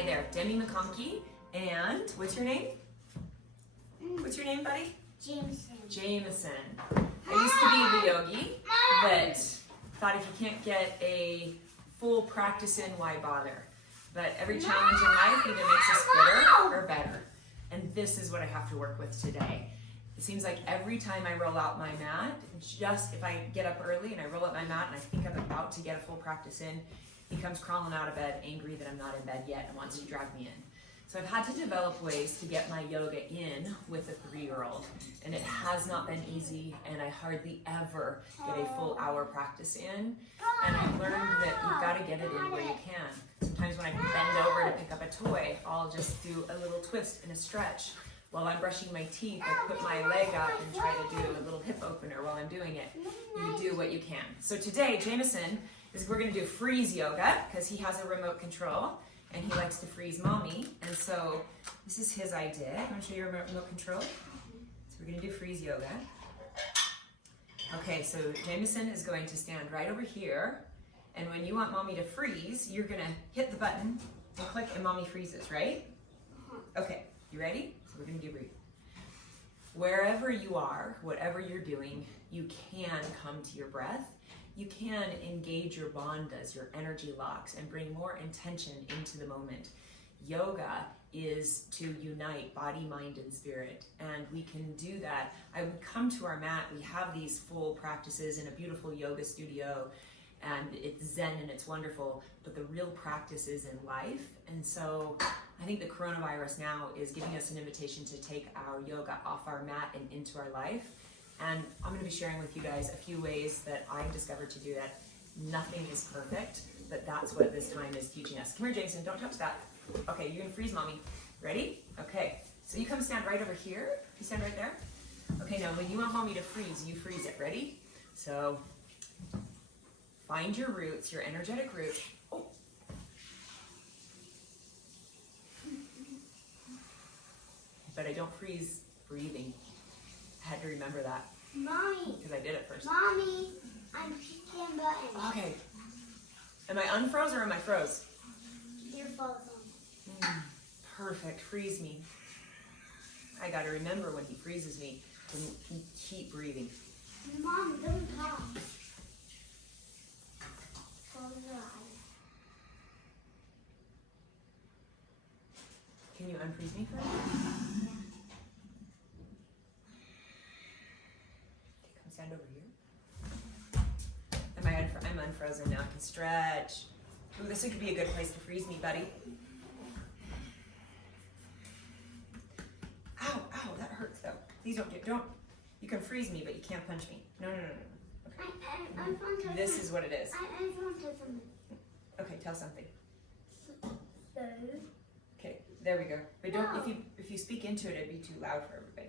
Hi there, Demi McConkie, and what's your name? What's your name, buddy? Jamison. Jamison. I used to be the yogi that thought if you can't get a full practice in, why bother? But every challenge in life either makes us fitter or better. And this is what I have to work with today. It seems like every time I roll out my mat, just if I get up early and I roll out my mat and I think I'm about to get a full practice in, he comes crawling out of bed angry that I'm not in bed yet and wants to drag me in. So I've had to develop ways to get my yoga in with a 3-year-old. And it has not been easy, and I hardly ever get a full hour practice in. And I've learned that you've got to get it in where you can. Sometimes when I can bend over to pick up a toy, I'll just do a little twist and a stretch. While I'm brushing my teeth, I put my leg up and try to do a little hip opener while I'm doing it. You do what you can. So today, Jamison, we're going to do freeze yoga because he has a remote control and he likes to freeze mommy. And so this is his idea. I want to show you remote control. So we're going to do freeze yoga. Okay, so Jamison is going to stand right over here. And when you want mommy to freeze, you're going to hit the button and click and mommy freezes, right? Okay, you ready? So we're going to do breathe. Wherever you are, whatever you're doing, you can come to your breath. You can engage your bandhas, your energy locks, and bring more intention into the moment. Yoga is to unite body, mind, and spirit, and we can do that. I would come to our mat. We have these full practices in a beautiful yoga studio, and it's zen and it's wonderful, but the real practice is in life. And so I think the coronavirus now is giving us an invitation to take our yoga off our mat and into our life. And I'm going to be sharing with you guys a few ways that I've discovered to do that. Nothing is perfect, but that's what this time is teaching us. Come here, Jason, don't touch that. Okay, you're going to freeze mommy. Ready? Okay, so you come stand right over here. You stand right there. Okay, now when you want mommy to freeze, you freeze it. Ready? So find your roots, your energetic roots. Oh. But I don't freeze breathing. I had to remember that. Mommy. Because I did it first. Mommy, I'm pushing buttons. Okay. Am I unfroze or am I froze? You're frozen. Perfect. Freeze me. I got to remember when he freezes me to keep breathing. Mom, don't talk. Close your eyes. Can you unfreeze me for a minute? Stand over here. I'm unfrozen now. I can stretch. Ooh, this could be a good place to freeze me, buddy. Ow, ow, that hurts though. Please don't. You can freeze me, but you can't punch me. No. Okay. I want to This is what it is. I want to something. Okay, tell something. So. Okay, there we go. But don't. If you speak into it, it'd be too loud for everybody.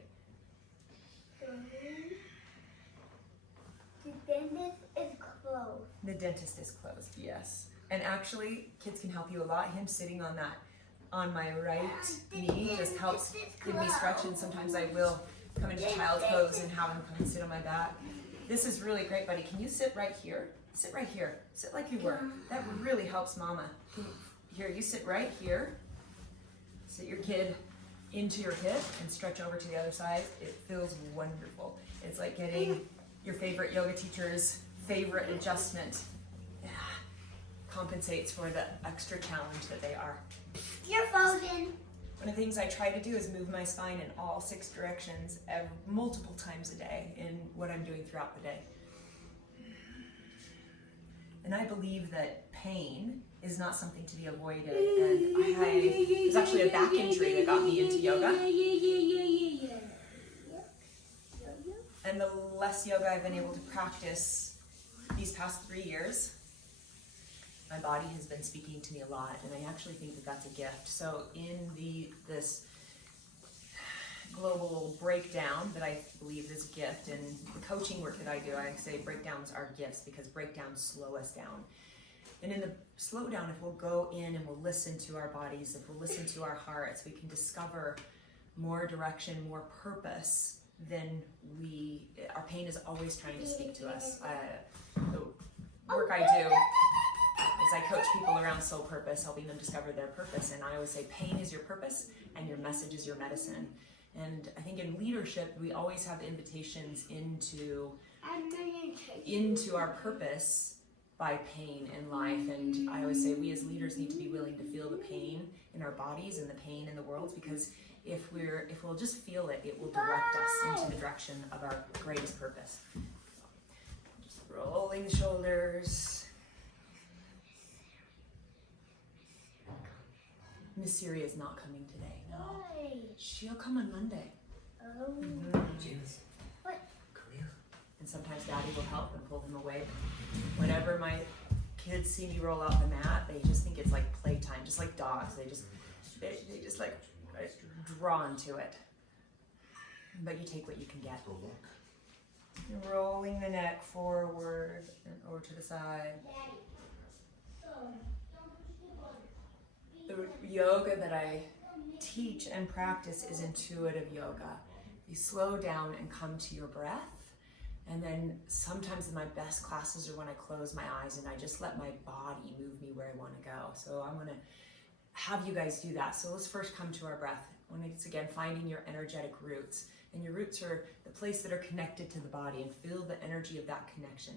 The dentist is closed. The dentist is closed, yes. And actually, kids can help you a lot. Him sitting on my right knee just helps give me stretch, and sometimes I will come into child's pose and have him come and sit on my back. This is really great, buddy. Can you sit right here? Sit right here. Sit like you were. That really helps mama. Here, you sit right here. Sit your kid into your hip and stretch over to the other side. It feels wonderful. It's like getting your favorite yoga teacher's favorite adjustment. Yeah. Compensates for the extra challenge that they are. You're frozen. One of the things I try to do is move my spine in all 6 directions multiple times a day in what I'm doing throughout the day. And I believe that pain is not something to be avoided. And there's actually a back injury that got me into yoga. And the less yoga I've been able to practice these past 3 years, my body has been speaking to me a lot, and I actually think that that's a gift. So in this global breakdown that I believe is a gift, and the coaching work that I do, I say breakdowns are gifts because breakdowns slow us down. And in the slowdown, if we'll go in and we'll listen to our bodies, if we'll listen to our hearts, we can discover more direction, more purpose than our pain is always trying to speak to us. The work I do because I coach people around soul purpose, helping them discover their purpose. And I always say pain is your purpose and your message is your medicine. And I think in leadership, we always have invitations into our purpose by pain in life. And I always say we as leaders need to be willing to feel the pain in our bodies and the pain in the world, because if we'll just feel it, it will direct us into the direction of our greatest purpose. Just rolling the shoulders. Miss Syria is not coming today. No. She'll come on Monday. Oh. Jamison, What? come here. And sometimes Daddy will help and pull him away. Whenever my kids see me roll out the mat, they just think it's like playtime, just like dogs. They just like drawn to it. But you take what you can get. Go look. You're rolling the neck forward and over to the side. The yoga that I teach and practice is intuitive yoga. You slow down and come to your breath. And then sometimes in my best classes are when I close my eyes and I just let my body move me where I want to go. So I'm going to have you guys do that. So let's first come to our breath. When it's again finding your energetic roots. And your roots are the place that are connected to the body, and feel the energy of that connection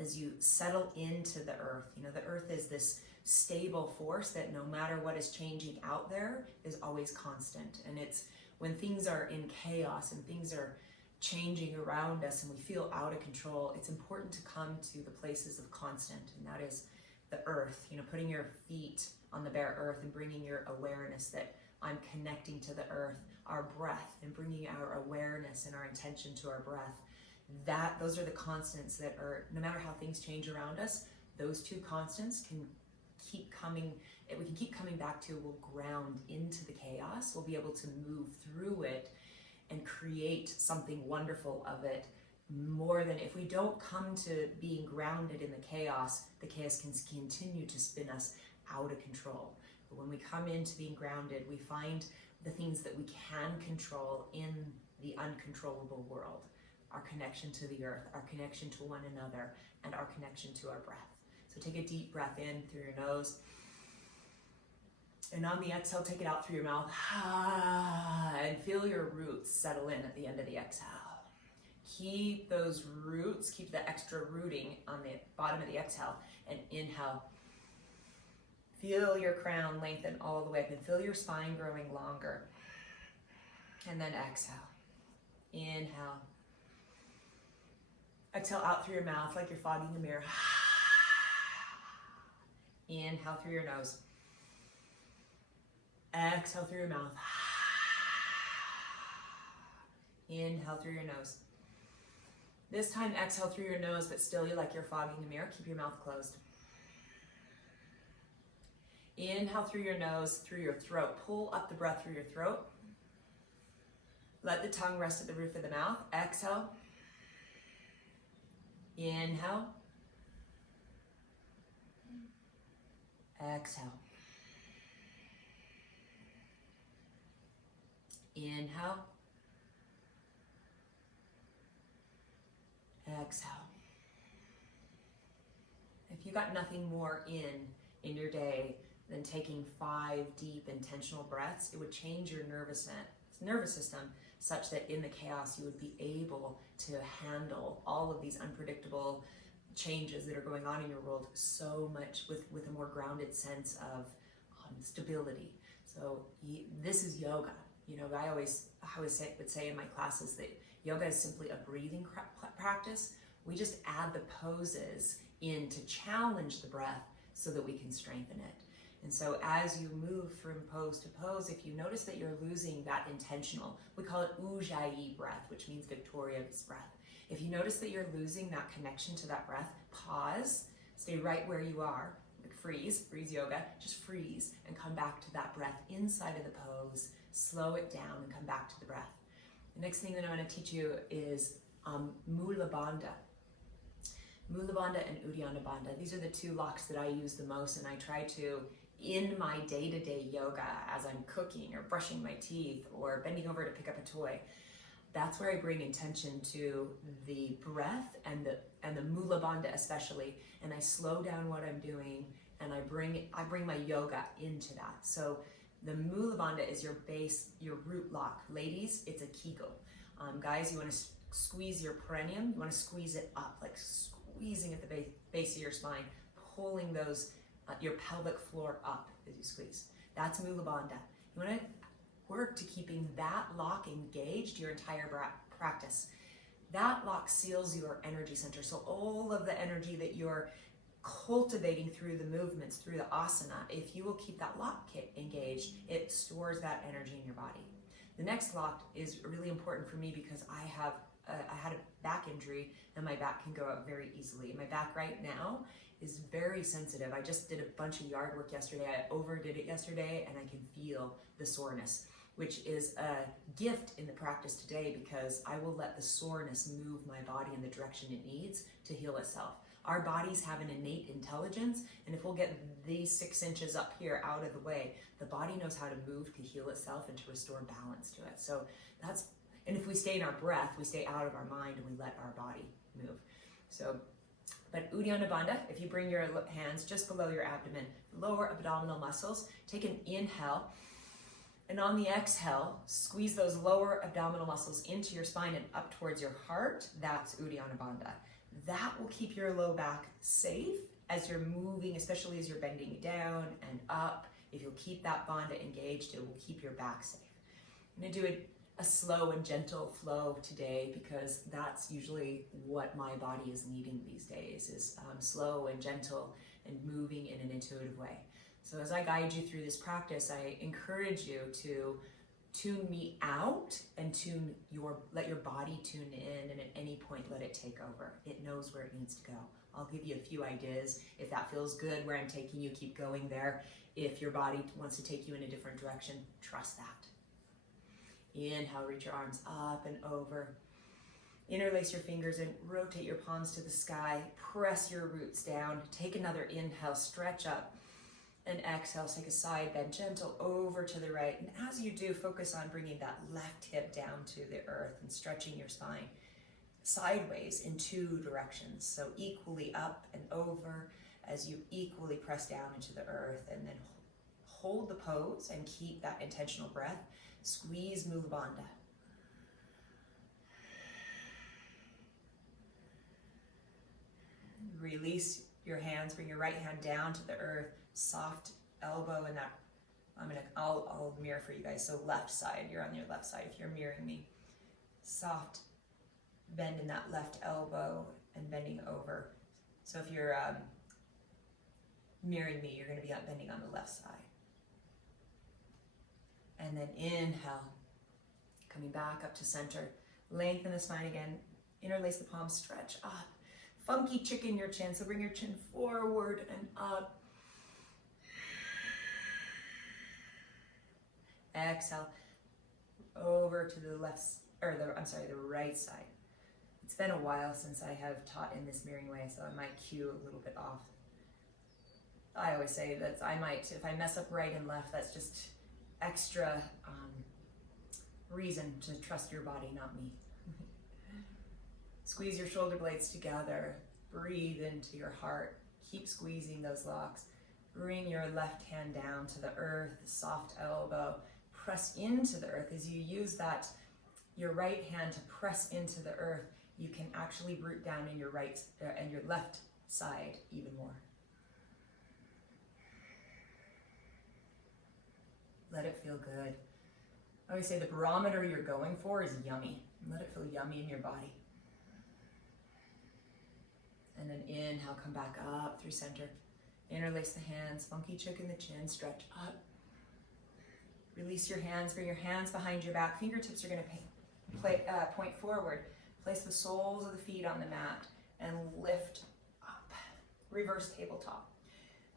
as you settle into the earth. You know, the earth is this stable force that no matter what is changing out there is always constant. And it's when things are in chaos and things are changing around us and we feel out of control, it's important to come to the places of constant, and that is the earth. You know, putting your feet on the bare earth and bringing your awareness that I'm connecting to the earth, our breath, and bringing our awareness and our intention to our breath. Those are the constants that are, no matter how things change around us, those two constants can keep coming, we can keep coming back to, we'll ground into the chaos, we'll be able to move through it and create something wonderful of it, more than if we don't come to being grounded in the chaos can continue to spin us out of control. But when we come into being grounded, we find the things that we can control in the uncontrollable world. Our connection to the earth, our connection to one another, and our connection to our breath. So take a deep breath in through your nose. And on the exhale, take it out through your mouth. And feel your roots settle in at the end of the exhale. Keep those roots, keep the extra rooting on the bottom of the exhale. And inhale. Feel your crown lengthen all the way up and feel your spine growing longer. And then exhale. Inhale. Exhale out through your mouth like you're fogging the mirror. Inhale through your nose. Exhale through your mouth. Inhale through your nose. This time exhale through your nose, but still like you're fogging the mirror. Keep your mouth closed. Inhale through your nose, through your throat. Pull up the breath through your throat. Let the tongue rest at the roof of the mouth. Exhale. Inhale. Exhale. Inhale. Exhale. If you got nothing more in your day than taking 5 deep intentional breaths, it would change your nervous system such that in the chaos you would be able to handle all of these unpredictable changes that are going on in your world so much with a more grounded sense of stability. So this is yoga. You know, I would say in my classes that yoga is simply a breathing practice. We just add the poses in to challenge the breath so that we can strengthen it. And so as you move from pose to pose, if you notice that you're losing that intentional, we call it ujjayi breath, which means victorious breath. If you notice that you're losing that connection to that breath, pause, stay right where you are, like freeze yoga, just freeze and come back to that breath inside of the pose, slow it down and come back to the breath. The next thing that I'm going to teach you is Mula Bandha. Mula Bandha and Uddiyana Bandha. These are the 2 locks that I use the most, and I try to, in my day-to-day yoga, as I'm cooking or brushing my teeth or bending over to pick up a toy, That's where I bring intention to the breath and the Mula Bandha especially, and I slow down what I'm doing, and I bring my yoga into that. So the Mula Bandha is your base, your root lock. Ladies, it's a Kegel. Guys, you want to squeeze your perineum. You want to squeeze it up, like squeezing at the base of your spine, pulling those your pelvic floor up as you squeeze. That's Mula Bandha. You want to work to keeping that lock engaged your entire practice. That lock seals your energy center. So all of the energy that you're cultivating through the movements, through the asana, if you will keep that lock engaged, it stores that energy in your body. The next lock is really important for me because I had a back injury and my back can go up very easily. My back right now is very sensitive. I just did a bunch of yard work yesterday. I overdid it yesterday and I can feel the soreness, which is a gift in the practice today because I will let the soreness move my body in the direction it needs to heal itself. Our bodies have an innate intelligence, and if we'll get these 6 inches up here out of the way, the body knows how to move to heal itself and to restore balance to it. So that's, and if we stay in our breath, we stay out of our mind and we let our body move. So, but Uddiyana Bandha, if you bring your hands just below your abdomen, lower abdominal muscles, take an inhale, and on the exhale, squeeze those lower abdominal muscles into your spine and up towards your heart. That's Uddiyana Bandha. That will keep your low back safe as you're moving, especially as you're bending down and up. If you'll keep that bandha engaged, it will keep your back safe. I'm going to do a slow and gentle flow today because that's usually what my body is needing these days, is slow and gentle and moving in an intuitive way. So as I guide you through this practice, I encourage you to tune me out and let your body tune in, and at any point let it take over. It knows where it needs to go. I'll give you a few ideas. If that feels good where I'm taking you, keep going there. If your body wants to take you in a different direction, trust that. Inhale, reach your arms up and over. Interlace your fingers and rotate your palms to the sky. Press your roots down. Take another inhale, stretch up. And exhale, take a side bend, gentle over to the right. And as you do, focus on bringing that left hip down to the earth and stretching your spine sideways in 2 directions. So equally up and over as you equally press down into the earth, and then hold the pose and keep that intentional breath. Squeeze Mula Bandha. Release your hands, bring your right hand down to the earth. Soft elbow in that. I'll mirror for you guys. So left side, you're on your left side if you're mirroring me. Soft bend in that left elbow and bending over. So if you're mirroring me, you're going to be bending on the left side. And then inhale, coming back up to center. Lengthen the spine again. Interlace the palms, stretch up. Funky chicken your chin. So bring your chin forward and up. Exhale, over to the the right side. It's been a while since I have taught in this mirroring way, so I might cue a little bit off. I always say that if I mess up right and left, that's just extra reason to trust your body, not me. Squeeze your shoulder blades together. Breathe into your heart. Keep squeezing those locks. Bring your left hand down to the earth, soft elbow. Press into the earth. As you use your right hand to press into the earth, you can actually root down in your right and your left side even more. Let it feel good. I always say the barometer you're going for is yummy. Let it feel yummy in your body. And then inhale, come back up through center. Interlace the hands, funky chicken the chin, stretch up. Release your hands, bring your hands behind your back. Fingertips are going to point forward. Place the soles of the feet on the mat and lift up. Reverse tabletop.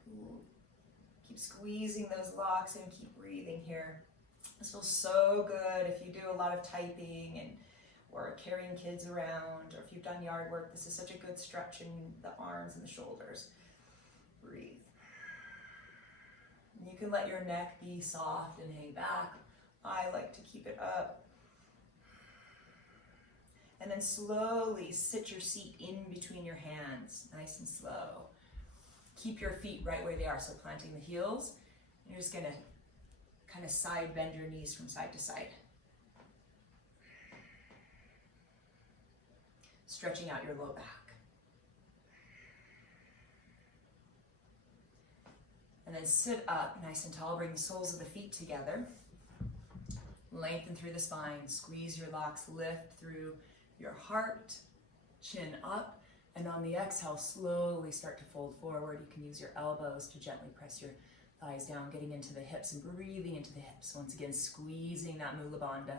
Keep squeezing those locks and keep breathing here. This feels so good if you do a lot of typing or carrying kids around, or if you've done yard work. This is such a good stretch in the arms and the shoulders. Breathe. You can let your neck be soft and hang back. I like to keep it up. And then slowly sit your seat in between your hands, nice and slow. Keep your feet right where they are, so planting the heels. You're just gonna kind of side bend your knees from side to side. Stretching out your low back. And then sit up nice and tall, bring the soles of the feet together. Lengthen through the spine, squeeze your locks, lift through your heart, chin up, and on the exhale, slowly start to fold forward. You can use your elbows to gently press your thighs down, getting into the hips and breathing into the hips. Once again, squeezing that Mula Bandha.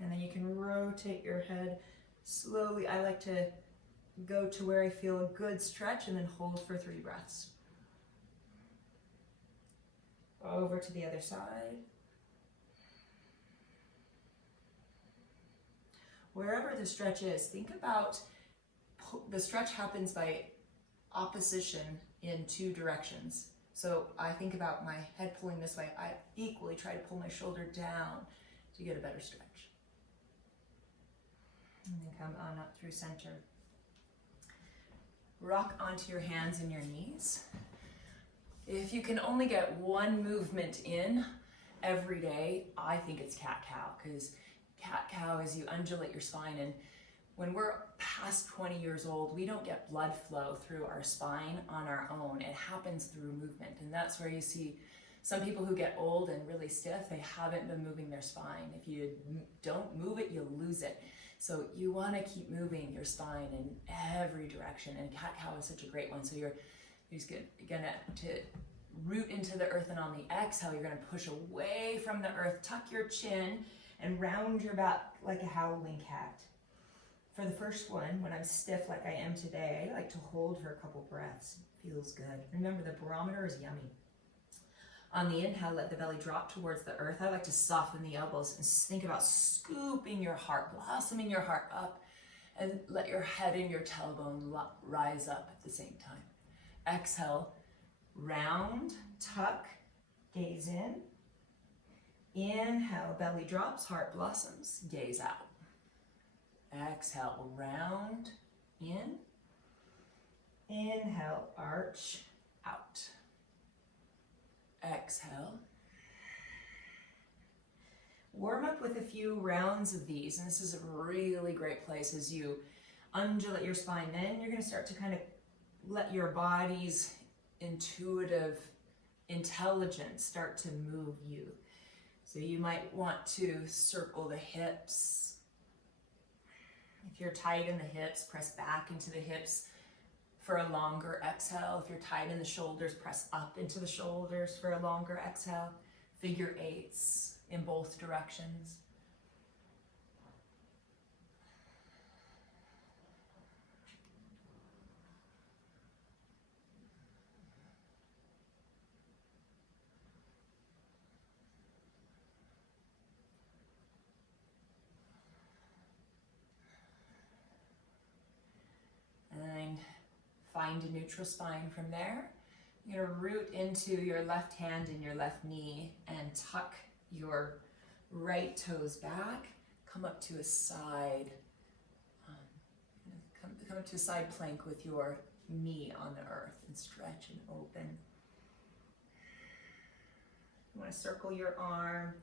And then you can rotate your head slowly. I like to go to where I feel a good stretch and then hold for 3 breaths. Over to the other side. Wherever the stretch is, think about the stretch happens by opposition in 2 directions. So I think about my head pulling this way. I equally try to pull my shoulder down to get a better stretch. And then come on up through center. Rock onto your hands and your knees. If you can only get 1 movement in every day, I think it's cat-cow, because cat-cow is you undulate your spine, and when we're past 20 years old, we don't get blood flow through our spine on our own. It happens through movement, and that's where you see some people who get old and really stiff, they haven't been moving their spine. If you don't move it, you lose it. So you want to keep moving your spine in every direction, and cat-cow is such a great one. So you're just gonna to root into the earth, and on the exhale, you're gonna push away from the earth, tuck your chin, and round your back like a howling cat. For the first one, when I'm stiff like I am today, I like to hold for a couple breaths. Feels good. Remember, the barometer is yummy. On the inhale, let the belly drop towards the earth. I like to soften the elbows and think about scooping your heart, blossoming your heart up, and let your head and your tailbone rise up at the same time. Exhale, round, tuck, gaze in. Inhale, belly drops, heart blossoms, gaze out. Exhale, round, in. Inhale, arch, out. Exhale. Warm up with a few rounds of these, and this is a really great place as you undulate your spine. Then you're going to start to kind of let your body's intuitive intelligence start to move you. So you might want to circle the hips. If you're tight in the hips, press back into the hips for a longer exhale. If you're tight in the shoulders, press up into the shoulders for a longer exhale. Figure 8s in both directions. And find a neutral spine from there. You're going to root into your left hand and your left knee and tuck your right toes back. Come up to a side, come up to a side plank with your knee on the earth and stretch and open. You want to circle your arm.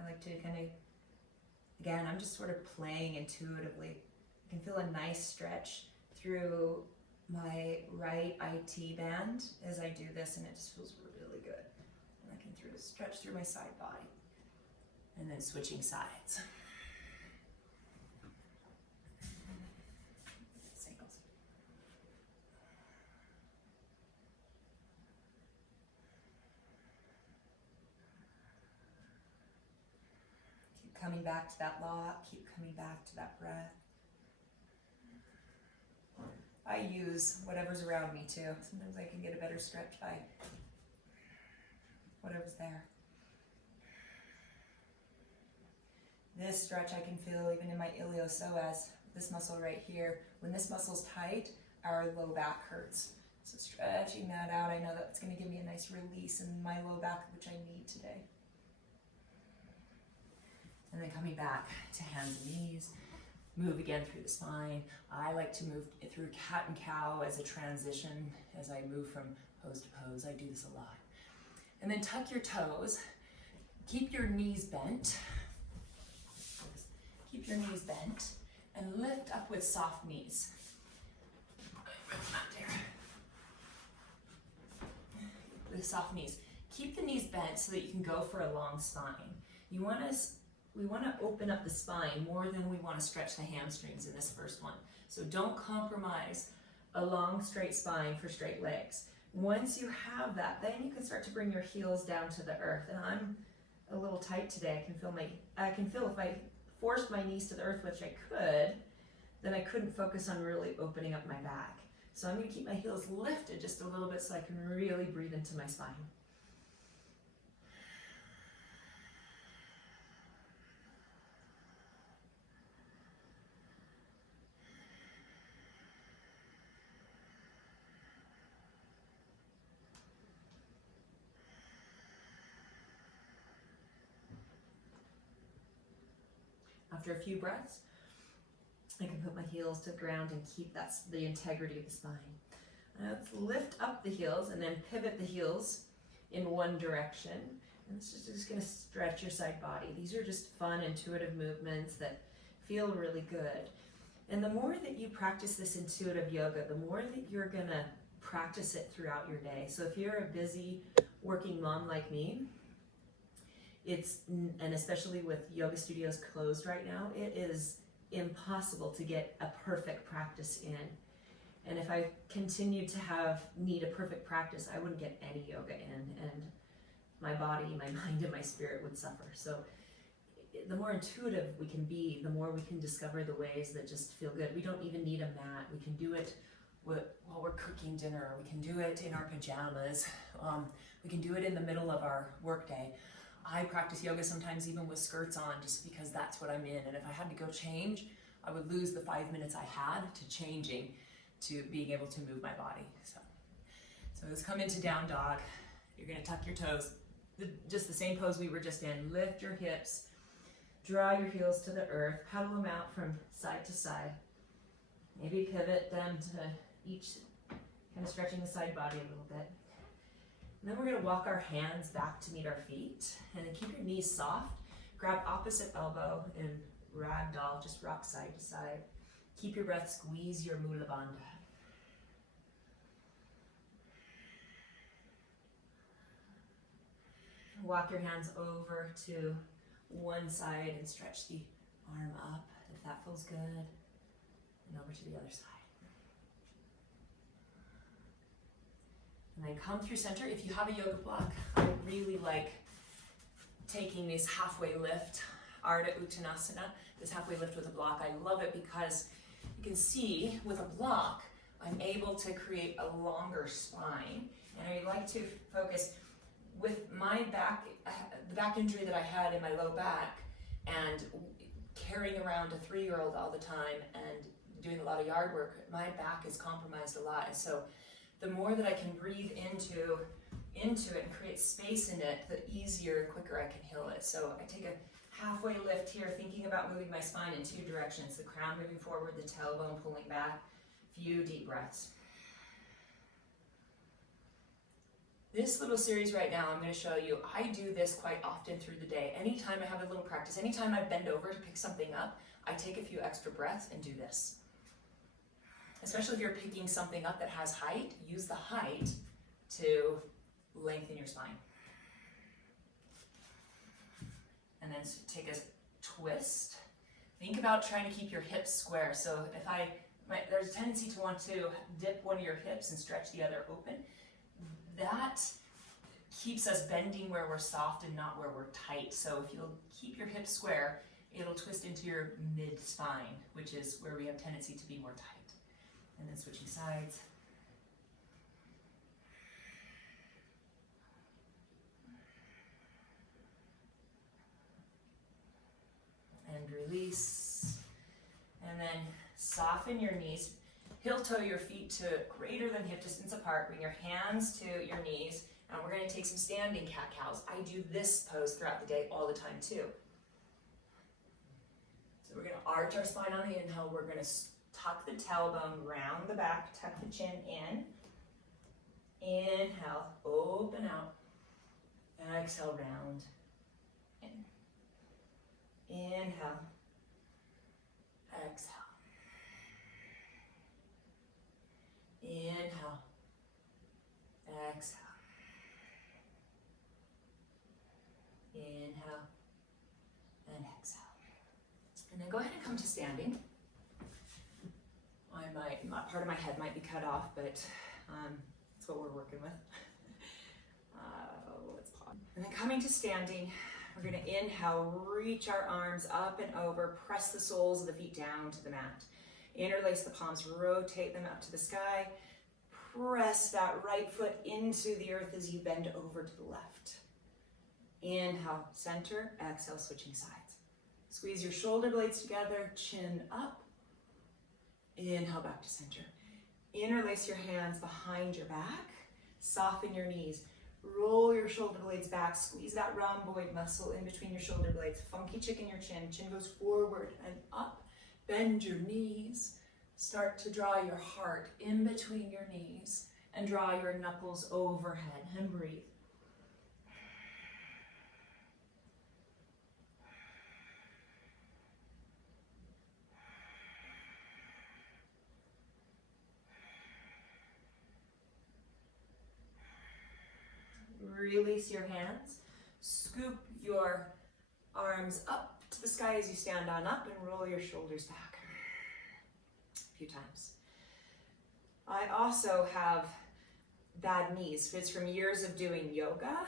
I like to kind of, again, I'm just sort of playing intuitively. I can feel a nice stretch through my right IT band as I do this, and it just feels really good. And I can stretch through my side body. And then switching sides. Singles. Keep coming back to that lock, keep coming back to that breath. I use whatever's around me too. Sometimes I can get a better stretch by whatever's there. This stretch I can feel even in my iliopsoas, this muscle right here. When this muscle's tight, our low back hurts. So stretching that out, I know that's going to give me a nice release in my low back, which I need today. And then coming back to hands and knees. Move again through the spine. I like to move through cat and cow as a transition as I move from pose to pose. I do this a lot. And then tuck your toes. Keep your knees bent. Keep your knees bent and lift up with soft knees. With soft knees. Keep the knees bent so that you can go for a long spine. We want to open up the spine more than we want to stretch the hamstrings in this first one. So don't compromise a long straight spine for straight legs. Once you have that, then you can start to bring your heels down to the earth. And I'm a little tight today. I can feel if I forced my knees to the earth, which I could, then I couldn't focus on really opening up my back. So I'm going to keep my heels lifted just a little bit so I can really breathe into my spine. After a few breaths, I can put my heels to the ground and keep the integrity of the spine. Let's lift up the heels and then pivot the heels in one direction. And this is just going to stretch your side body. These are just fun, intuitive movements that feel really good. And the more that you practice this intuitive yoga, the more that you're going to practice it throughout your day. So if you're a busy working mom like me, and especially with yoga studios closed right now, it is impossible to get a perfect practice in. And if I continued to need a perfect practice, I wouldn't get any yoga in, and my body, my mind, and my spirit would suffer. So the more intuitive we can be, the more we can discover the ways that just feel good. We don't even need a mat. We can do it while we're cooking dinner. We can do it in our pajamas. We can do it in the middle of our workday. I practice yoga sometimes even with skirts on, just because that's what I'm in. And if I had to go change, I would lose the 5 minutes I had to changing to being able to move my body. So let's come into down dog. You're gonna tuck your toes, just the same pose we were just in. Lift your hips, draw your heels to the earth, pedal them out from side to side. Maybe pivot them to each, kind of stretching the side body a little bit. And then we're going to walk our hands back to meet our feet, and then keep your knees soft. Grab opposite elbow and ragdoll, just rock side to side. Keep your breath, squeeze your Mula Bandha. Walk your hands over to one side and stretch the arm up if that feels good, and over to the other side. And then come through center. If you have a yoga block, I really like taking this halfway lift, Ardha Uttanasana, this halfway lift with a block. I love it because you can see with a block, I'm able to create a longer spine. And I like to focus with my back, the back injury that I had in my low back, and carrying around a 3-year-old all the time and doing a lot of yard work, my back is compromised a lot. And so the more that I can breathe into it and create space in it, the easier and quicker I can heal it. So I take a halfway lift here, thinking about moving my spine in 2 directions. The crown moving forward, the tailbone pulling back. Few deep breaths. This little series right now, I'm going to show you, I do this quite often through the day. Anytime I have a little practice, anytime I bend over to pick something up, I take a few extra breaths and do this. Especially if you're picking something up that has height, use the height to lengthen your spine. And then take a twist. Think about trying to keep your hips square. So there's a tendency to want to dip one of your hips and stretch the other open. That keeps us bending where we're soft and not where we're tight. So if you'll keep your hips square, it'll twist into your mid-spine, which is where we have tendency to be more tight. And then switching sides. And release. And then soften your knees. Heel toe your feet to greater than hip distance apart. Bring your hands to your knees. And we're going to take some standing cat-cows. I do this pose throughout the day all the time too. So we're gonna arch our spine on the inhale. We're gonna tuck the tailbone round the back, tuck the chin in. Inhale, open out. Exhale, round in. Inhale. Exhale. Inhale. Exhale. Inhale. And exhale. And then go ahead and come to standing. Part of my head might be cut off, but that's what we're working with. Let's pause. And then coming to standing, we're going to inhale, reach our arms up and over, press the soles of the feet down to the mat. Interlace the palms, rotate them up to the sky. Press that right foot into the earth as you bend over to the left. Inhale, center, exhale, switching sides. Squeeze your shoulder blades together, chin up. Inhale, back to center. Interlace your hands behind your back. Soften your knees. Roll your shoulder blades back. Squeeze that rhomboid muscle in between your shoulder blades. Funky chicken your chin. Chin goes forward and up. Bend your knees. Start to draw your heart in between your knees and draw your knuckles overhead and breathe. Release your hands, scoop your arms up to the sky as you stand on up and roll your shoulders back a few times. I also have bad knees. It's from years of doing yoga,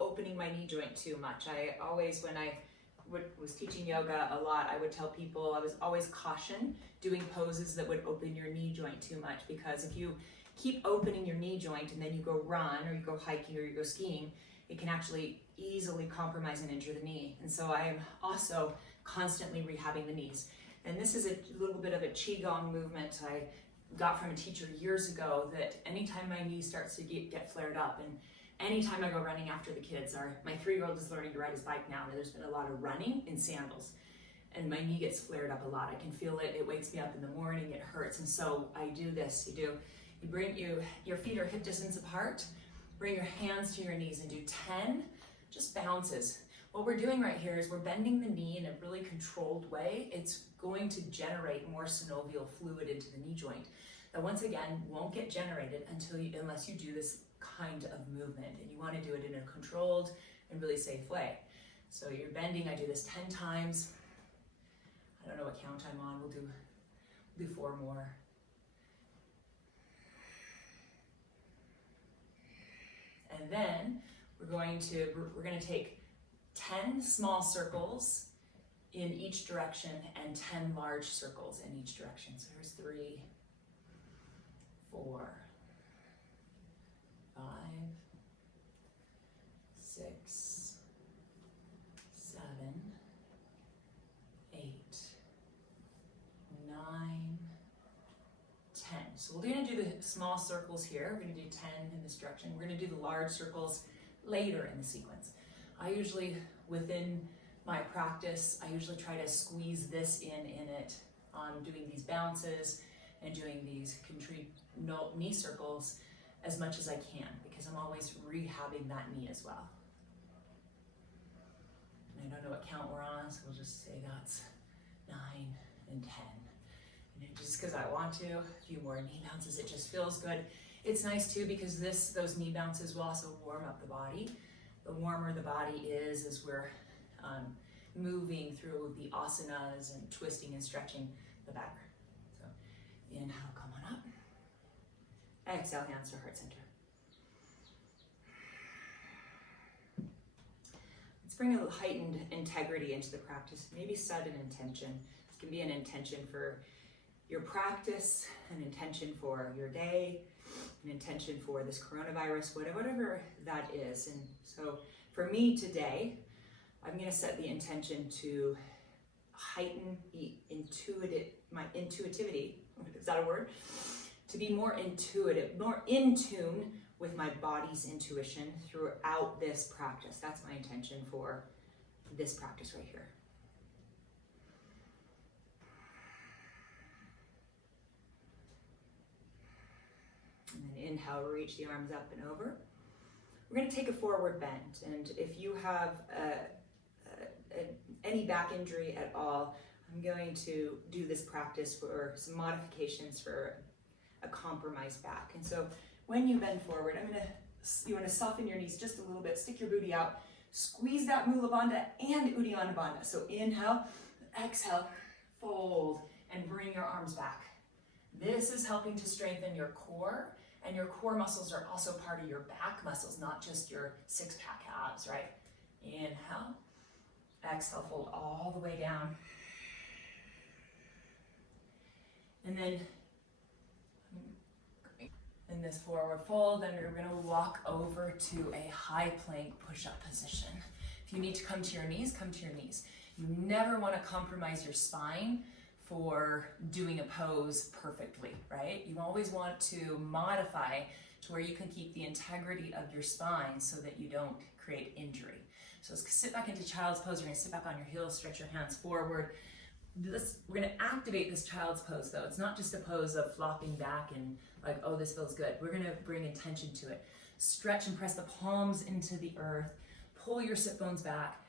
opening my knee joint too much. I always, when I was teaching yoga a lot, I would tell people, I was always caution doing poses that would open your knee joint too much, because if you keep opening your knee joint and then you go run or you go hiking or you go skiing, it can actually easily compromise and injure the knee. And so I am also constantly rehabbing the knees. And this is a little bit of a qigong movement I got from a teacher years ago, that anytime my knee starts to get flared up, and anytime I go running after the kids, my 3-year-old is learning to ride his bike now, and there's been a lot of running in sandals, and my knee gets flared up a lot. I can feel it. It wakes me up in the morning. It hurts. And so I do this. You bring your feet are hip distance apart. Bring your hands to your knees and do 10 just bounces. What we're doing right here is we're bending the knee in a really controlled way. It's going to generate more synovial fluid into the knee joint that, once again, won't get generated unless you do this kind of movement, and you want to do it in a controlled and really safe way. So you're bending. I do this 10 times. I don't know what count I'm on. We'll do 4 more. And then we're going to take 10 small circles in each direction and 10 large circles in each direction. So there's 3, 4, 5, 6, 7, 8, 9, 10. So we're going to do the small circles here. We're going to do 10 in this direction. We're going to do the large circles later in the sequence. I usually, within my practice, I usually try to squeeze this in it, doing these bounces and doing these knee circles as much as I can, because I'm always rehabbing that knee as well. And I don't know what count we're on, so we'll just say that's 9 and 10. And just because I want to, a few more knee bounces, it just feels good. It's nice too, because those knee bounces will also warm up the body. The warmer the body is as we're moving through the asanas and twisting and stretching, the better. So inhale, come on up. Exhale, hands to heart center. Let's bring a little heightened integrity into the practice. Maybe set an intention. This can be an intention for your practice, an intention for your day, an intention for this coronavirus, whatever that is. And so for me today, I'm going to set the intention to heighten my intuitivity. Is that a word? To be more intuitive, more in tune with my body's intuition throughout this practice. That's my intention for this practice right here. Inhale, reach the arms up and over. We're going to take a forward bend, and if you have any back injury at all, I'm going to do this practice for some modifications for a compromised back. And so when you bend forward, you want to soften your knees just a little bit, stick your booty out, squeeze that Mula Bandha and Uddiyana Bandha. So inhale, exhale, fold, and bring your arms back. This is helping to strengthen your core, and your core muscles are also part of your back muscles, not just your six-pack abs, right? Inhale, exhale, fold all the way down. And then in this forward fold, then we're gonna walk over to a high plank push-up position. If you need to come to your knees, come to your knees. You never wanna compromise your spine for doing a pose perfectly, right? You always want to modify to where you can keep the integrity of your spine so that you don't create injury. So let's sit back into child's pose. We're gonna sit back on your heels, stretch your hands forward. We're gonna activate this child's pose though. It's not just a pose of flopping back and like, oh, this feels good. We're gonna bring intention to it. Stretch and press the palms into the earth. Pull your sit bones back.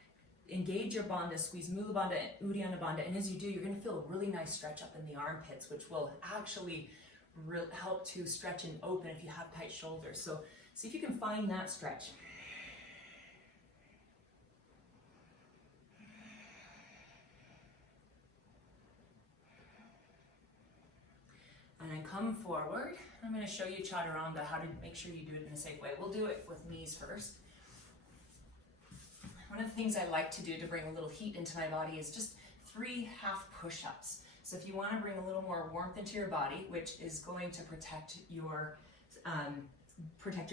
Engage your bandha, squeeze Mula Bandha and Uddiyana Bandha, and as you do, you're going to feel a really nice stretch up in the armpits, which will actually help to stretch and open if you have tight shoulders. So see if you can find that stretch. And then come forward. I'm going to show you Chaturanga, how to make sure you do it in a safe way. We'll do it with knees first. One of the things I like to do to bring a little heat into my body is just 3 half push-ups. So if you want to bring a little more warmth into your body, which is going to protect your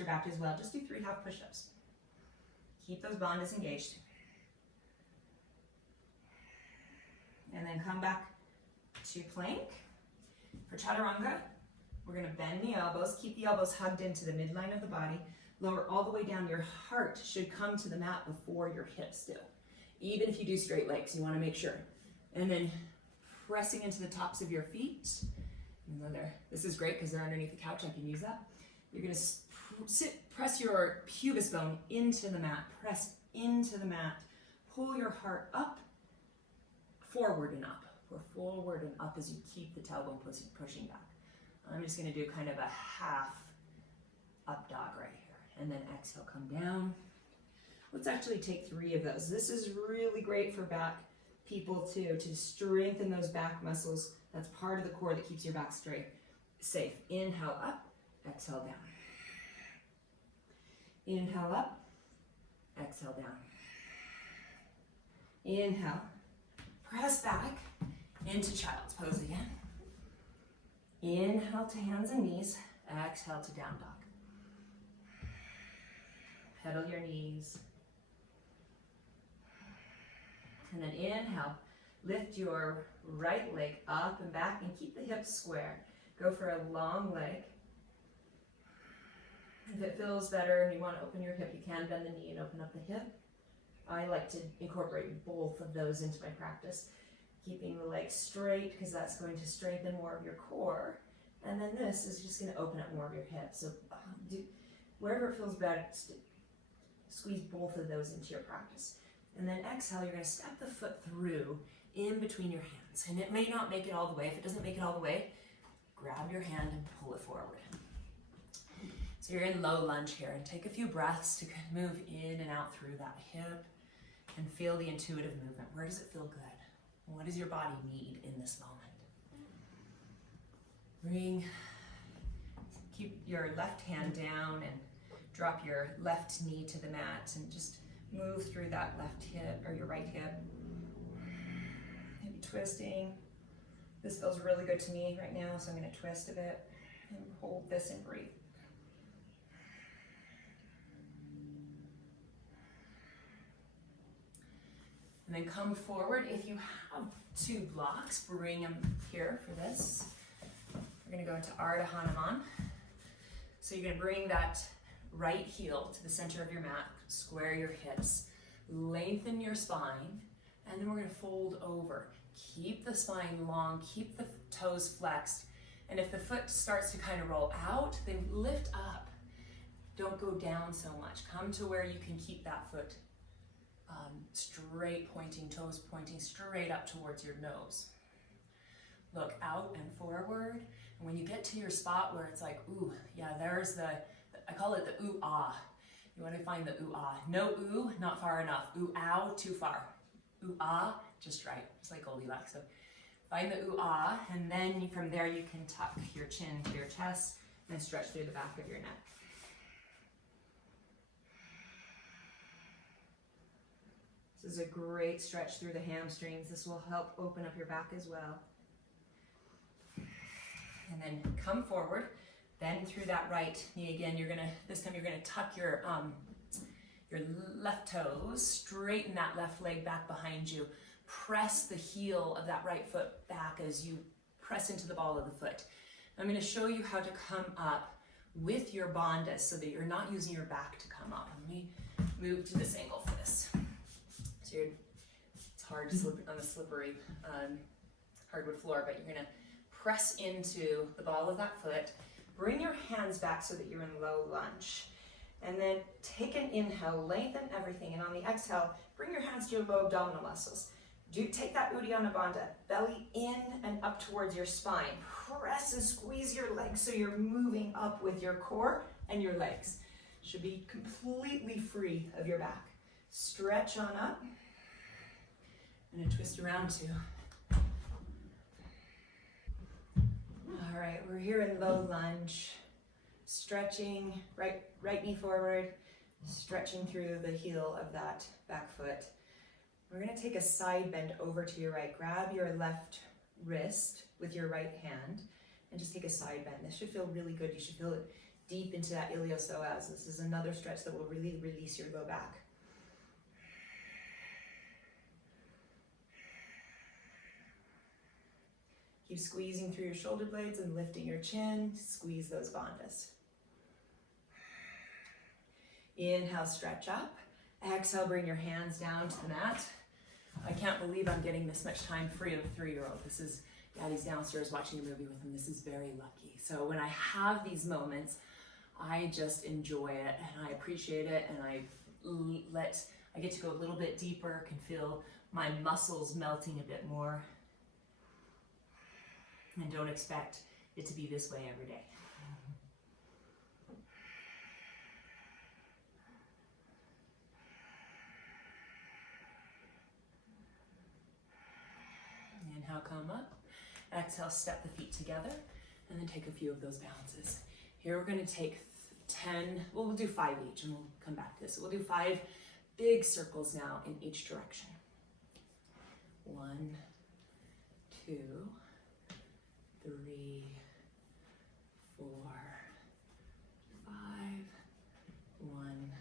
back as well, just do 3 half push-ups. Keep those bandhas engaged. And then come back to plank. For Chaturanga, we're going to bend the elbows, keep the elbows hugged into the midline of the body. Lower all the way down. Your heart should come to the mat before your hips do. Even if you do straight legs, you want to make sure. And then pressing into the tops of your feet. This is great because they're underneath the couch. I can use that. You're going to press your pubis bone into the mat. Press into the mat. Pull your heart up, forward and up. Or forward and up as you keep the tailbone pushing back. I'm just going to do kind of a half up dog right here. And then exhale, come down. Let's actually take 3 of those. This is really great for back people too, to strengthen those back muscles. That's part of the core that keeps your back straight, safe. Inhale up, exhale down. Inhale up, exhale down. Inhale, press back into child's pose again. Inhale to hands and knees, exhale to down dog. Pedal your knees. And then inhale, lift your right leg up and back and keep the hips square. Go for a long leg. If it feels better and you want to open your hip, you can bend the knee and open up the hip. I like to incorporate both of those into my practice. Keeping the leg straight because that's going to strengthen more of your core. And then this is just going to open up more of your hips. So wherever it feels better, squeeze both of those into your practice. And then exhale, you're going to step the foot through in between your hands. And it may not make it all the way. If it doesn't make it all the way, grab your hand and pull it forward. So you're in low lunge here, and take a few breaths to move in and out through that hip and feel the intuitive movement. Where does it feel good? What does your body need in this moment? Keep your left hand down and drop your left knee to the mat and just move through that left hip or your right hip. Maybe twisting. This feels really good to me right now, so I'm going to twist a bit and hold this and breathe. And then come forward. If you have 2 blocks, bring them here for this. We're going to go into Ardha Hanuman. So you're going to bring that right heel to the center of your mat, square your hips, lengthen your spine, and then we're going to fold over. Keep the spine long, keep the toes flexed, And if the foot starts to kind of roll out, then lift up. Don't go down so much. Come to where you can keep that foot straight pointing, toes pointing straight up towards your nose. Look out and forward. And when you get to your spot where it's like, ooh, yeah, there's I call it the ooh-ah. You want to find the ooh-ah. No ooh, not far enough. Ooh-ow, too far. Ooh-ah, just right, just like Goldilocks. So find the ooh-ah, and then from there you can tuck your chin to your chest and stretch through the back of your neck. This is a great stretch through the hamstrings. This will help open up your back as well. And then come forward, bend through that right knee again. This time you're gonna tuck your left toes, straighten that left leg back behind you. Press the heel of that right foot back as you press into the ball of the foot. I'm gonna show you how to come up with your bandhas so that you're not using your back to come up. Let me move to this angle for this. So it's hard to slip on the slippery hardwood floor, but you're gonna press into the ball of that foot. Bring your hands back so that you're in low lunge. And then take an inhale, lengthen everything, and on the exhale, bring your hands to your low abdominal muscles. Take that Uddiyana Bandha, belly in and up towards your spine. Press and squeeze your legs so you're moving up with your core and your legs. Should be completely free of your back. Stretch on up. I'm gonna twist around too. All right, we're here in low lunge. Stretching, right knee forward, stretching through the heel of that back foot. We're gonna take a side bend over to your right. Grab your left wrist with your right hand and just take a side bend. This should feel really good. You should feel it deep into that iliopsoas. This is another stretch that will really release your low back. Keep squeezing through your shoulder blades and lifting your chin. Squeeze those bandhas. Inhale, stretch up. Exhale, bring your hands down to the mat. I can't believe I'm getting this much time free of a 3-year-old. This is, Daddy's downstairs watching a movie with him. This is very lucky. So when I have these moments, I just enjoy it and I appreciate it, and I get to go a little bit deeper, can feel my muscles melting a bit more. And don't expect it to be this way every day. Inhale, come up. Exhale, step the feet together, and then take a few of those bounces. Here we're going to take 10, well, we'll do 5 each, and we'll come back to this. So we'll do 5 big circles now in each direction. 1, 2, 3, 4, 5. 1,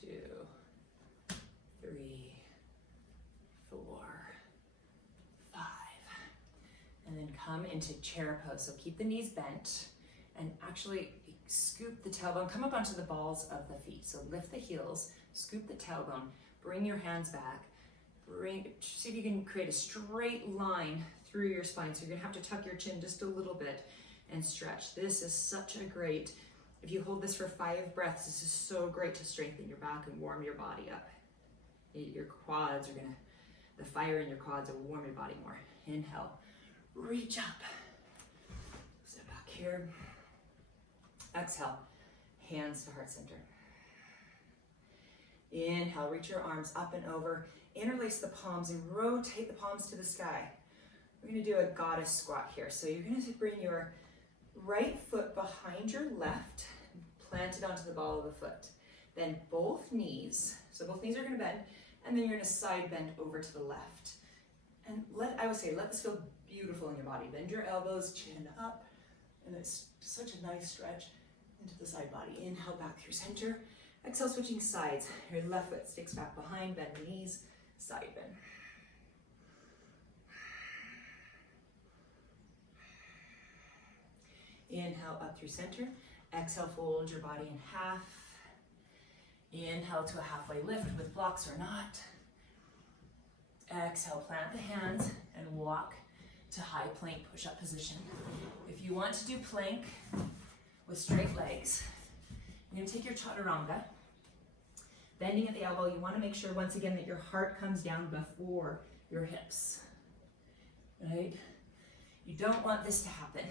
2, 3, 4, 5. And then come into chair pose. So keep the knees bent and actually scoop the tailbone. Come up onto the balls of the feet. So lift the heels, scoop the tailbone, bring your hands back. See if you can create a straight line through your spine. So you're gonna have to tuck your chin just a little bit and stretch. This is such a great, if you hold this for 5 breaths, this is so great to strengthen your back and warm your body up. Your quads are the fire in your quads will warm your body more. Inhale, reach up. Step back here. Exhale, hands to heart center. Inhale, reach your arms up and over. Interlace the palms and rotate the palms to the sky. We're gonna do a goddess squat here. So you're gonna bring your right foot behind your left, plant it onto the ball of the foot. Then both knees, so both knees are gonna bend, and then you're gonna side bend over to the left. And I would say, let this feel beautiful in your body. Bend your elbows, chin up, and it's such a nice stretch into the side body. Inhale, back through center. Exhale, switching sides. Your left foot sticks back behind, bend the knees, side bend. Inhale, up through center. Exhale, fold your body in half. Inhale to a halfway lift with blocks or not. Exhale, plant the hands and walk to high plank push-up position. If you want to do plank with straight legs, you're gonna take your chaturanga, bending at the elbow. You wanna make sure, once again, that your heart comes down before your hips, right? You don't want this to happen.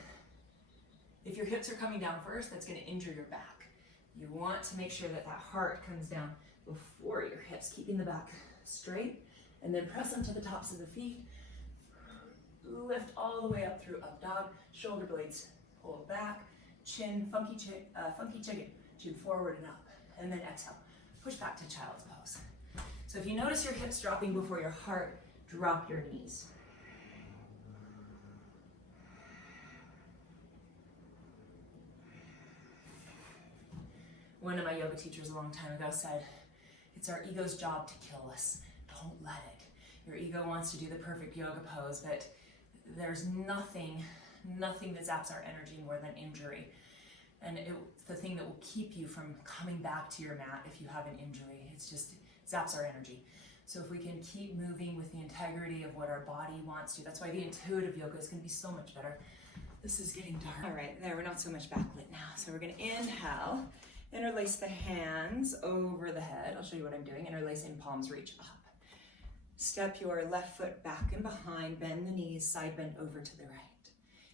If your hips are coming down first, that's gonna injure your back. You want to make sure that that heart comes down before your hips, keeping the back straight, and then press them to the tops of the feet. Lift all the way up through up dog, shoulder blades pull back, chin, funky chicken, chin forward and up, and then exhale. Push back to child's pose. So if you notice your hips dropping before your heart, drop your knees. One of my yoga teachers a long time ago said, it's our ego's job to kill us. Don't let it. Your ego wants to do the perfect yoga pose, but there's nothing that zaps our energy more than injury. And it's the thing that will keep you from coming back to your mat if you have an injury. It's just zaps our energy. So if we can keep moving with the integrity of what our body wants to, that's why the intuitive yoga is going to be so much better. This is getting dark. All right, there, we're not so much backlit now. So we're going to inhale, interlace the hands over the head. I'll show you what I'm doing. Interlacing, palms reach up. Step your left foot back and behind, bend the knees, side bend over to the right.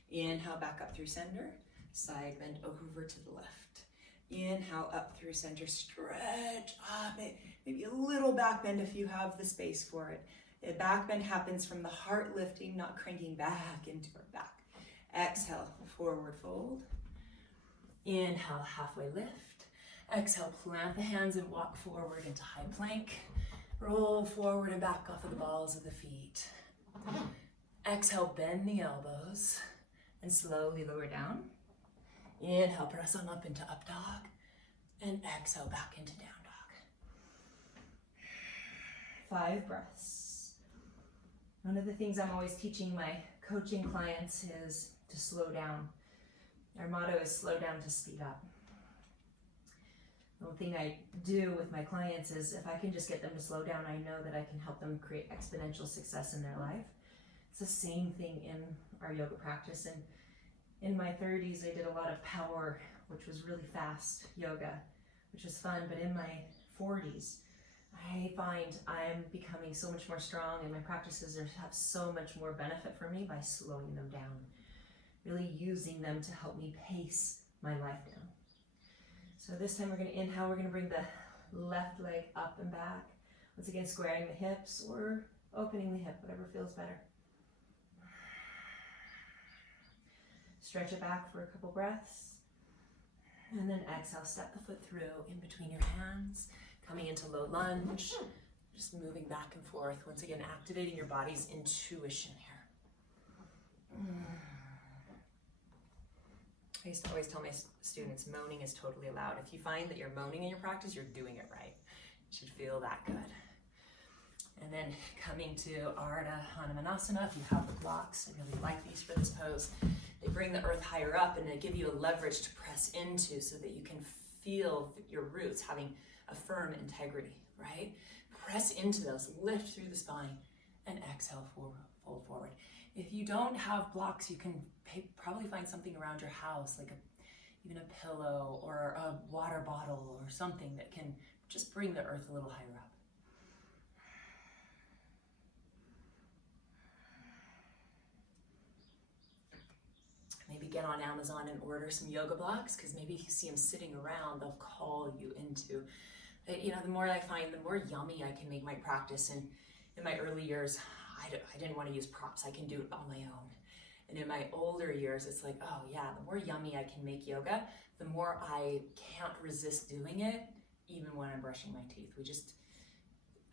Inhale, back up through center, side bend over to the left. Inhale, up through center, stretch up, maybe a little back bend if you have the space for it. The back bend happens from the heart lifting, not cranking back into our back. Exhale, forward fold. Inhale, halfway lift. Exhale, plant the hands and walk forward into high plank. Roll forward and back off of the balls of the feet. Exhale, bend the elbows and slowly lower down. Inhale, press on up into up dog. And exhale, back into down dog. 5 breaths. One of the things I'm always teaching my coaching clients is to slow down. Our motto is slow down to speed up. The one thing I do with my clients is if I can just get them to slow down, I know that I can help them create exponential success in their life. It's the same thing in our yoga practice. And in my 30s, I did a lot of power, which was really fast yoga, which was fun. But in my 40s, I find I'm becoming so much more strong, and my practices have so much more benefit for me by slowing them down, really using them to help me pace my life down. So this time we're going to inhale, we're going to bring the left leg up and back. Once again, squaring the hips or opening the hip, whatever feels better. Stretch it back for a couple breaths. And then exhale, step the foot through in between your hands, coming into low lunge, just moving back and forth. Once again, activating your body's intuition here. I used to always tell my students, moaning is totally allowed. If you find that you're moaning in your practice, you're doing it right. You should feel that good. And then coming to Ardha Hanumanasana, if you have the blocks, I really like these for this pose. They bring the earth higher up and they give you a leverage to press into so that you can feel your roots having a firm integrity, right? Press into those, lift through the spine, and exhale, fold forward. If you don't have blocks, you can probably find something around your house, like even a pillow or a water bottle or something that can just bring the earth a little higher up. Maybe get on Amazon and order some yoga blocks, because maybe if you see them sitting around, they'll call you into it. You know, the more I find, the more yummy I can make my practice. And in my early years, I didn't want to use props. I can do it on my own. And in my older years, it's like, oh yeah, the more yummy I can make yoga, the more I can't resist doing it, even when I'm brushing my teeth.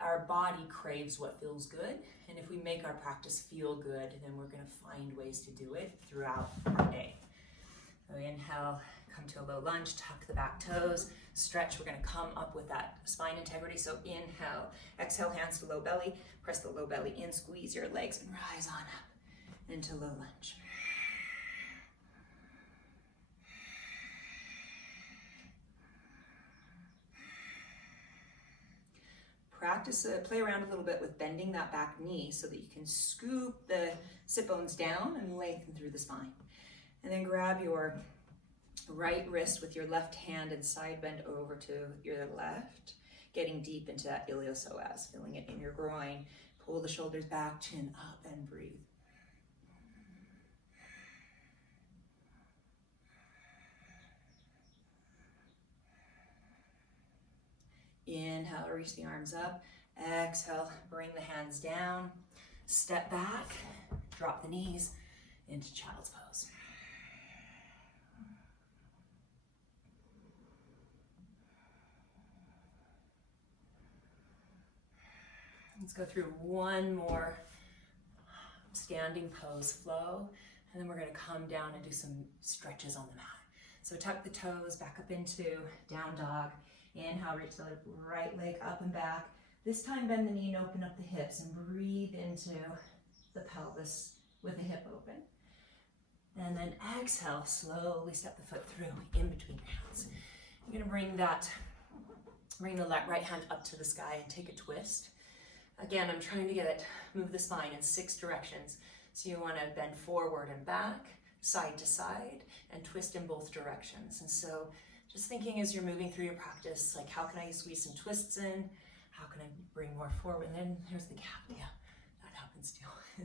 Our body craves what feels good. And if we make our practice feel good, then we're going to find ways to do it throughout our day. So inhale, come to a low lunge, tuck the back toes, stretch. We're going to come up with that spine integrity. So inhale, exhale, hands to low belly, press the low belly in, squeeze your legs and rise on up into low lunge. practice, play around a little bit with bending that back knee so that you can scoop the sit bones down and lengthen through the spine. And then grab your right wrist with your left hand and side bend over to your left, getting deep into that iliopsoas, feeling it in your groin. Pull the shoulders back, chin up, and breathe. Inhale, reach the arms up. Exhale, bring the hands down. Step back, drop the knees into child's pose. Let's go through one more standing pose flow, and then we're going to come down and do some stretches on the mat. So tuck the toes back up into down dog. Inhale, reach the right leg up and back. This time bend the knee and open up the hips and breathe into the pelvis with the hip open. And then exhale, slowly step the foot through in between your hands. You're going to bring the right hand up to the sky and take a twist. Again, I'm trying to get it, move the spine in 6 directions. So you want to bend forward and back, side to side, and twist in both directions. And so just thinking as you're moving through your practice, like how can I squeeze some twists in? How can I bring more forward? And then there's the gap. Yeah, that happens too.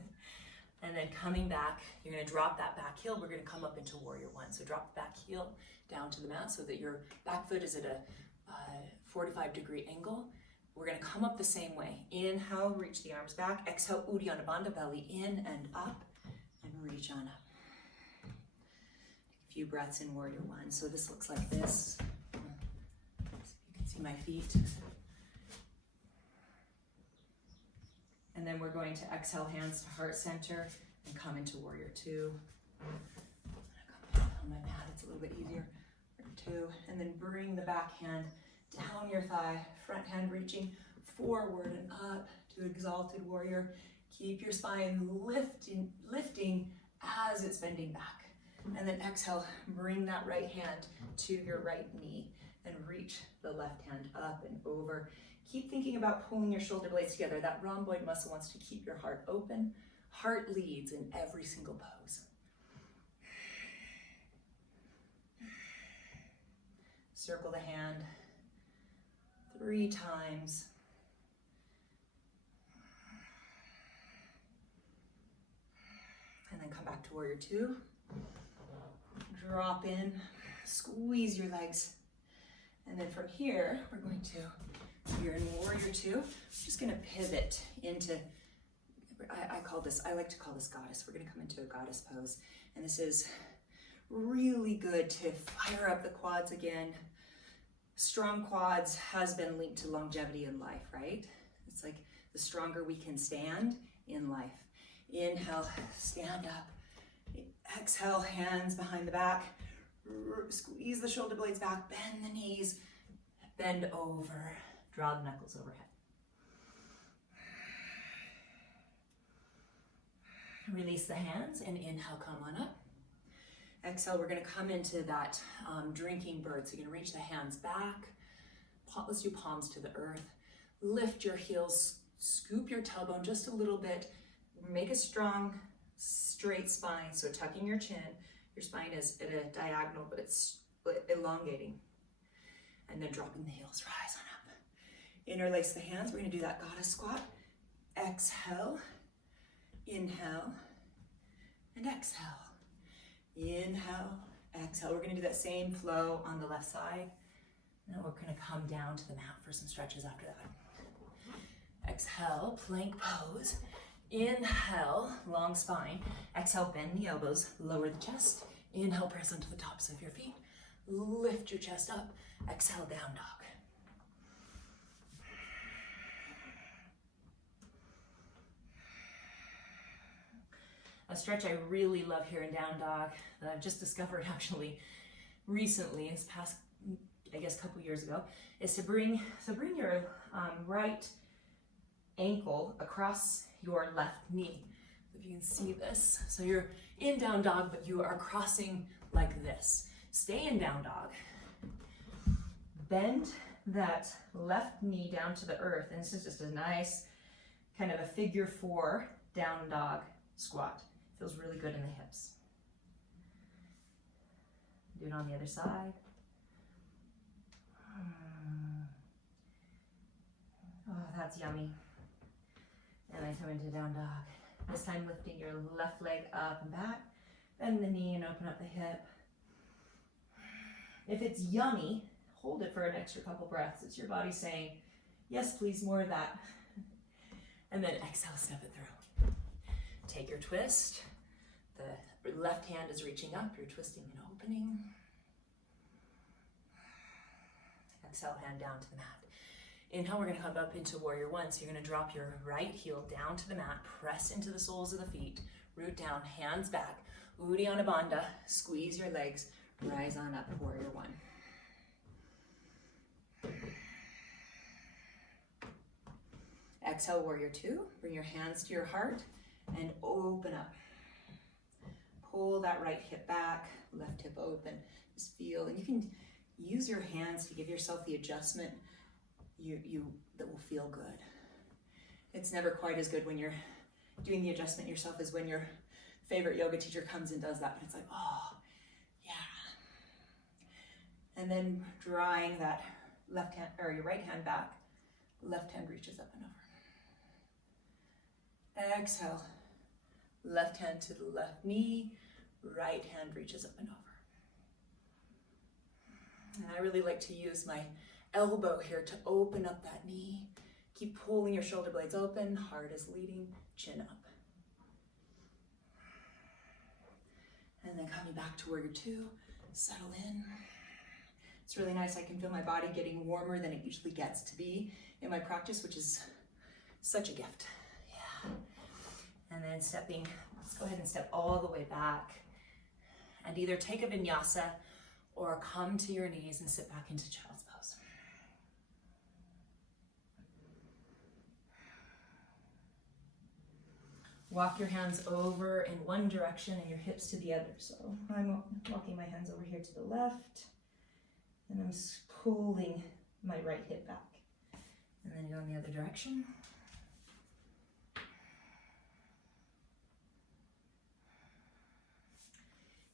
And then coming back, you're going to drop that back heel. We're going to come up into warrior one. So drop the back heel down to the mat so that your back foot is at a 45-degree angle. We're going to come up the same way. Inhale, reach the arms back. Exhale, Uddiyana Bandha, belly in and up, and reach on up. Take a few breaths in warrior one. So this looks like this. So you can see my feet. And then we're going to exhale, hands to heart center, and come into warrior two. I'm gonna come on my mat, it's a little bit easier. Warrior two, and then bring the back hand down your thigh, front hand reaching forward and up to exalted warrior. Keep your spine lifting as it's bending back. And then exhale, bring that right hand to your right knee and reach the left hand up and over. Keep thinking about pulling your shoulder blades together. That rhomboid muscle wants to keep your heart open. Heart leads in every single pose. Circle the hand 3 times. And then come back to warrior two. Drop in, squeeze your legs. And then from here, we're going to, you're in warrior two. I'm just gonna pivot into, I like to call this goddess. We're gonna come into a goddess pose. And this is really good to fire up the quads again. Strong quads has been linked to longevity in life, right? It's like the stronger we can stand in life. Inhale, stand up. Exhale, hands behind the back. Squeeze the shoulder blades back, bend the knees, bend over, draw the knuckles overhead. Release the hands and inhale, come on up. Exhale, we're gonna come into that drinking bird. So you're gonna reach the hands back. Let's do palms to the earth. Lift your heels, scoop your tailbone just a little bit. Make a strong, straight spine. So tucking your chin. Your spine is at a diagonal, but it's elongating. And then dropping the heels, rise on up. Interlace the hands. We're gonna do that goddess squat. Exhale, inhale, and exhale. Inhale, exhale. We're gonna do that same flow on the left side. Now we're gonna come down to the mat for some stretches after that. Exhale, plank pose. Inhale, long spine. Exhale, bend the elbows, lower the chest. Inhale, press onto the tops of your feet. Lift your chest up. Exhale, down dog. A stretch I really love here in down dog that I've just discovered actually recently, this past, I guess, couple years ago, is to bring your right ankle across your left knee. If you can see this. So you're in down dog, but you are crossing like this. Stay in down dog. Bend that left knee down to the earth. And this is just a nice kind of a figure 4 down dog squat. Feels really good in the hips. Do it on the other side. Oh, that's yummy. And then come into down dog. This time lifting your left leg up and back. Bend the knee and open up the hip. If it's yummy, hold it for an extra couple breaths. It's your body saying, yes, please, more of that. And then exhale, step it through. Take your twist. The left hand is reaching up. You're twisting and opening. Exhale, hand down to the mat. Inhale, we're going to come up into warrior 1. So you're going to drop your right heel down to the mat, press into the soles of the feet, root down, hands back, Uddiyana Bandha, squeeze your legs, rise on up, warrior 1. Exhale, warrior 2. Bring your hands to your heart and open up. Pull that right hip back, left hip open. Just feel, and you can use your hands to give yourself the adjustment that will feel good. It's never quite as good when you're doing the adjustment yourself as when your favorite yoga teacher comes and does that, but it's like, oh, yeah. And then drawing that left hand, or your right hand back, left hand reaches up and over. Exhale, left hand to the left knee, right hand reaches up and over. And I really like to use my elbow here to open up that knee. Keep pulling your shoulder blades open, heart is leading, chin up. And then coming back to warrior 2, settle in. It's really nice. I can feel my body getting warmer than it usually gets to be in my practice, which is such a gift. Yeah. And then stepping, let's go ahead and step all the way back and either take a vinyasa or come to your knees and sit back into child's pose. Walk your hands over in one direction and your hips to the other. So I'm walking my hands over here to the left, and I'm pulling my right hip back. And then go in the other direction.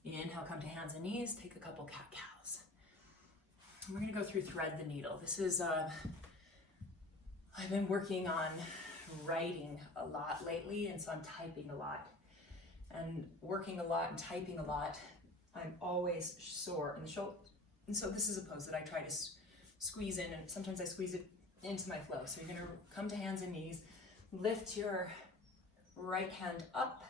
Inhale, come to hands and knees, take a couple cat-cows. We're gonna go through thread the needle. This is, I've been working on writing a lot lately, and so I'm typing a lot. And working a lot and typing a lot, I'm always sore in the shoulder. And so this is a pose that I try to squeeze in, and sometimes I squeeze it into my flow. So you're gonna come to hands and knees, lift your right hand up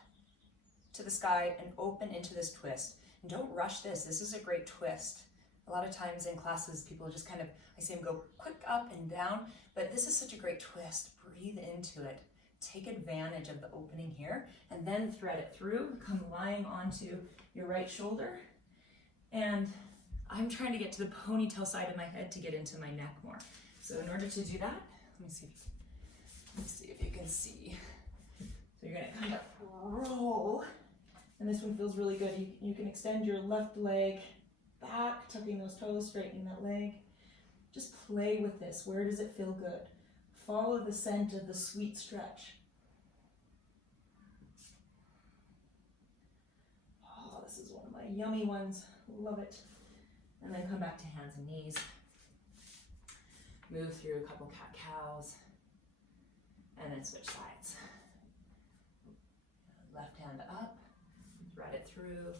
to the sky and open into this twist. And don't rush this. This is a great twist. A lot of times in classes, people just kind of, I see them go quick up and down, but this is such a great twist. Breathe into it. Take advantage of the opening here, and then thread it through. Come lying onto your right shoulder. And I'm trying to get to the ponytail side of my head to get into my neck more. So in order to do that, let me see if you can see. So you're gonna kind of roll, and this one feels really good. You can extend your left leg back, tucking those toes, straightening that leg. Just play with this. Where does it feel good? Follow the scent of the sweet stretch. Oh, this is one of my yummy ones. Love it. And then come back to hands and knees. Move through a couple cat-cows, and then switch sides. Left hand up, thread it through.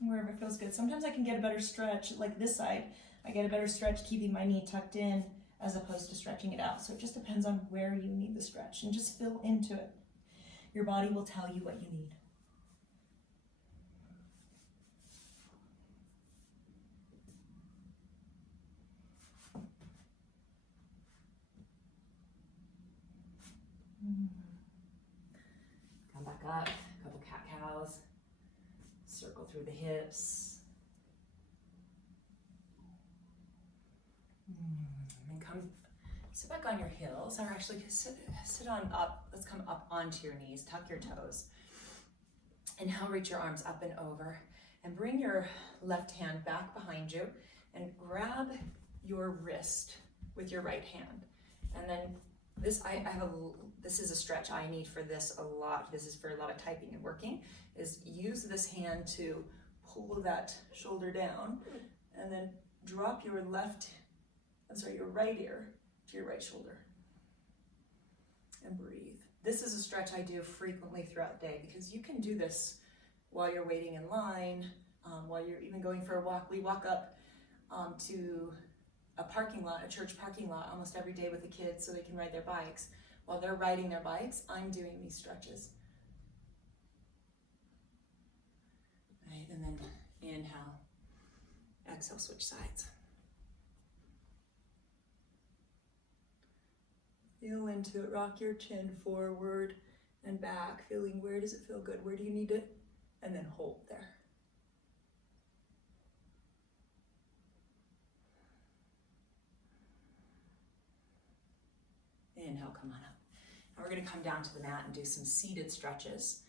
Wherever it feels good. Sometimes I can get a better stretch, like this side. I get a better stretch keeping my knee tucked in as opposed to stretching it out. So it just depends on where you need the stretch, and just feel into it. Your body will tell you what you need. Come back up, a couple cat-cows. Circle through the hips. And come, sit back on your heels, or actually sit on up. Let's come up onto your knees, tuck your toes. Inhale, reach your arms up and over. And bring your left hand back behind you and grab your wrist with your right hand. And then this, this is a stretch I need for this a lot. This is for a lot of typing and working, is use this hand to pull that shoulder down and then drop your your right ear to your right shoulder. And breathe. This is a stretch I do frequently throughout the day because you can do this while you're waiting in line, while you're even going for a walk. We walk up to a parking lot, a church parking lot, almost every day with the kids so they can ride their bikes. While they're riding their bikes, I'm doing these stretches. Right, and then inhale, exhale, switch sides. Feel into it, rock your chin forward and back, feeling where does it feel good, where do you need it, and then hold there. Inhale, come on up. Now we're going to come down to the mat and do some seated stretches.